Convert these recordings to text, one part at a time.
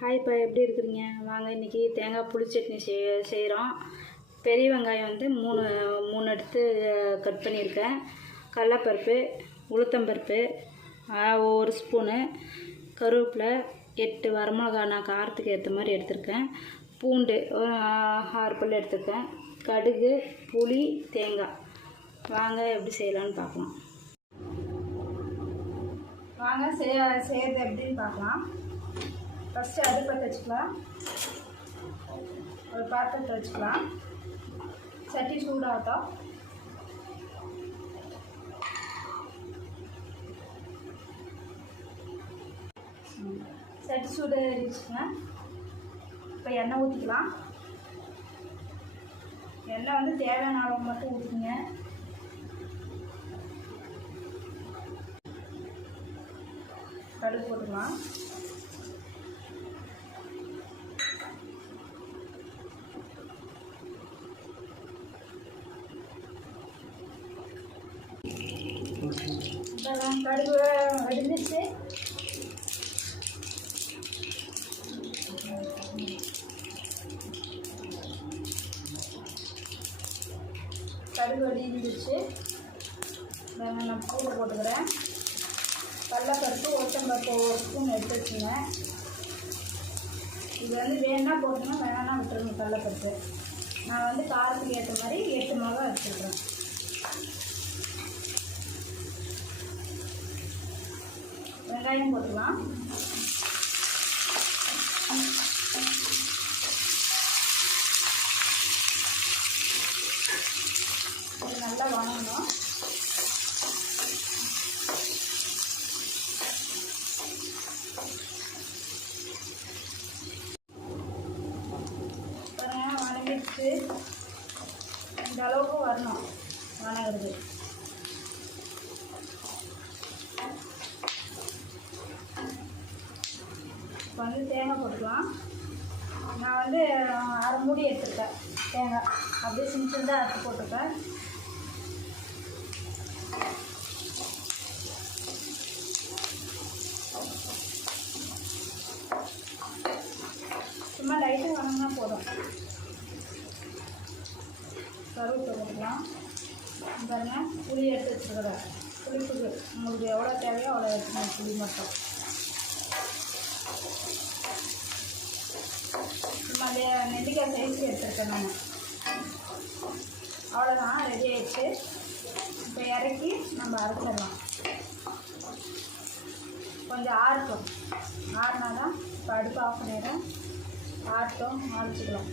ஹாய்ப்பா எப்படி இருக்கிறீங்க? வாங்க இன்றைக்கி தேங்காய் புளி சட்னி செய் செய்கிறோம் பெரிய வெங்காயம் வந்து மூணு மூணு எடுத்து கட் பண்ணியிருக்கேன். கடலப்பருப்பு உளுத்தம்பருப்பு ஒரு ஸ்பூனு கருவேப்பிலை எட்டு வரமிளகா நான் காரத்துக்கு ஏற்ற மாதிரி எடுத்திருக்கேன். பூண்டு ஒரு ஆறு பல் எடுத்திருக்கேன். கடுகு புளி தேங்காய். வாங்க எப்படி செய்யலான்னு பார்க்கலாம். வாங்க செய்ய செய்கிறது எப்படின்னு பார்க்கலாம். ஃபஸ்ட்டு அடுப்பத்தை வச்சுக்கலாம். ஒரு பாத்திரத்தை வச்சுக்கலாம். சட்டி சூடாகட்டும். சட்டி சூடு இருந்துச்சுங்க இப்போ எண்ணெய் ஊற்றிக்கலாம். எண்ணெய் வந்து தேவையான அளவு மட்டும் ஊற்றிங்க. கடுகு போட்டுக்கலாம். இதெல்லாம் கடுகு வெடிஞ்சிச்சு கடுகு அடிஞ்சிச்சு நான் நான் பூவை போட்டுக்கிறேன். கடலப்பருப்பு ஒட்டம்பருப்பு ஒரு ஸ்பூன் எடுத்து வச்சுங்க இது வந்து வேணா போட்டுங்க வேணாம்னா விட்டுருங்க கடலப்பருப்பு. நான் வந்து காரத்துக்கு ஏற்ற மாதிரி எட்டு மிளகா வச்சுருக்கேன் வெங்காயம் போட்டுக்கலாம். இது நல்லா வணங்கணும். வணங்கிடுச்சு. இந்த அளவுக்கு வரணும். வணங்குறது இப்போ வந்து தேங்காய் போட்டுக்கலாம். நான் வந்து அரை மூடி எடுத்துருக்கேன். தேங்காய். அப்படியே சின்ன சின்னதாக அரைச்சி போட்டிருக்கேன் சும்மா லைட்டாக வணங்கினா போதும். கருவேப்பிலை போட்டுக்கலாம். பாருங்கள் புளி எடுத்து வச்சுருக்கிறேன். புளிப்புக்கு உங்களுக்கு எவ்வளோ தேவையோ அவ்வளோ எடுத்துக்கணும் புளி மட்டும் சும்மா நெ- நெல்லிக்காய் சைஸ் எடுத்துருக்கேன் நம்ம அவ்வளோதான் ரெடி ஆயிடுச்சு இப்போ இறக்கி நம்ம அரைச்சிடலாம் கொஞ்சம் ஆறட்டும் ஆறினா தான் இப்போ அடுப்பு ஆஃப் பண்ணிடுறேன் ஆறட்டும் அரைச்சிக்கலாம்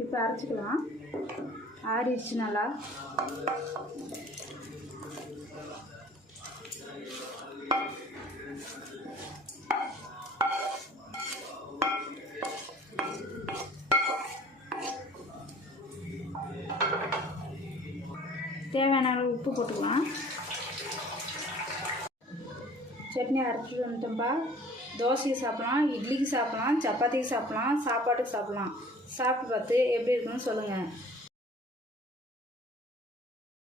இப்போ அரைச்சிக்கலாம் ஆறிடுச்சு நல்லா தேவையான அளவு உப்பு போட்டுக்கலாம். சட்னி அரைச்சிட்டு வந்துட்டோம்ப்பா தோசைக்கு சாப்பிட்லாம் இட்லிக்கு சாப்பிட்லாம் சப்பாத்திக்கு சாப்பிட்லாம் சாப்பாட்டுக்கு சாப்பிட்லாம். சாப்பிட்டு பார்த்து எப்படி இருக்குன்னு சொல்லுங்கள்